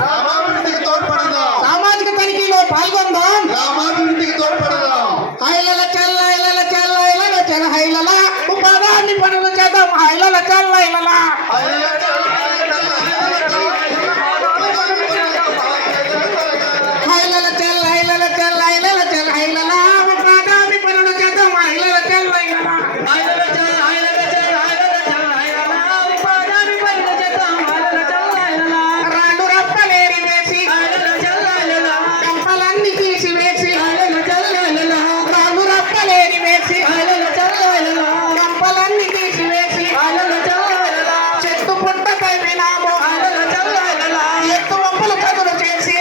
గ్రామాభివృద్ధికి తోడ్పడదాం. సామాజిక తనిఖీలో పాల్గొందాం. గ్రామాభివృద్ధికి తోడ్పడదాం. హైలల చల్ల హైలల చల్ల హైలల చల్ల హైలల ఉపాధి పనులు చేద్దాం. హైలల చల్ల హైలల హైలల చల్ల హైలల చల్ల హైలల చల్ల హైలల ఉపాధి పనులు చేద్దాం. హైలల చల్ల హైలల రాళ్ళు రప్పలేరి వేసి కంపలన్నీ తీసివేసి రాళ్ళు రప్పలేరి వేసి కంపలన్నీ తీసివేసి చెట్టు పుట్ట తవ్వినాము. ఎత్తు వంపులు చదువు చేసి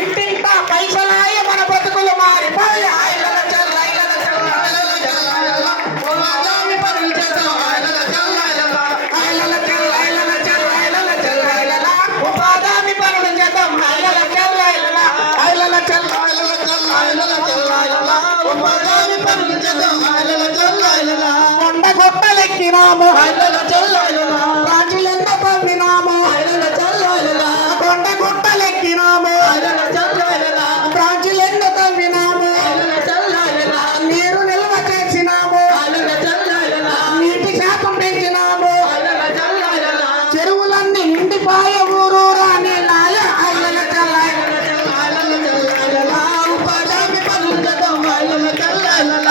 ఇంటింటా పైసలాయ మన బతుకులు మారిపోయి హైలల చల్ల హైలల చల్ల హైలల చల్ల హైలల ఉపాధి పనులు చేద్దాం. హైలల చల్ల హైలల హైలల చల్ల హైలల చల్ల హైలల చల్ల హైలల ఉపాధి పనులు చేద్దాం. హైలల చల్ల హైలల హైలల చల్ల హైలల చల్ల హైలల చల్ల హైలల ఉపాధి పనులు చేద్దాం. హైలల చల్ల హైలల కొండ గొట్టలెక్కినాము. హైలల చల్ల హైలల రాజులెంత తవ్వినాము. హైలల చల్ల హైలల కొండ గొట్టలెక్కినాము. హైలల చల్ల హైలల రాజులెంత తవ్వినాము. హైలల చల్ల హైలల నీరు నిల్వ చేసినాము. హైలల చల్ల హైలల నీటి శాతం పెంచినాము. హైలల చల్ల హైలల చెరువులన్నీ నిండిపాయ ఊరూరాని నాయ. హైలల చల్ల హైలల చల్ల హైలల చల్ల హైలల ఉపాధి పనులు చేద్దాం. హైలల చల్ల హైలల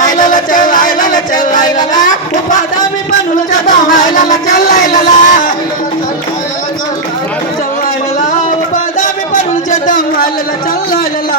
హైలల చల్ల హైలల చల్ల హైలల ఉపాధి పనులు చేద్దాం. హైలల చల్ల హైలల ఉపాధి పనులు చేద్దాం. హైలల చల్ల హైలల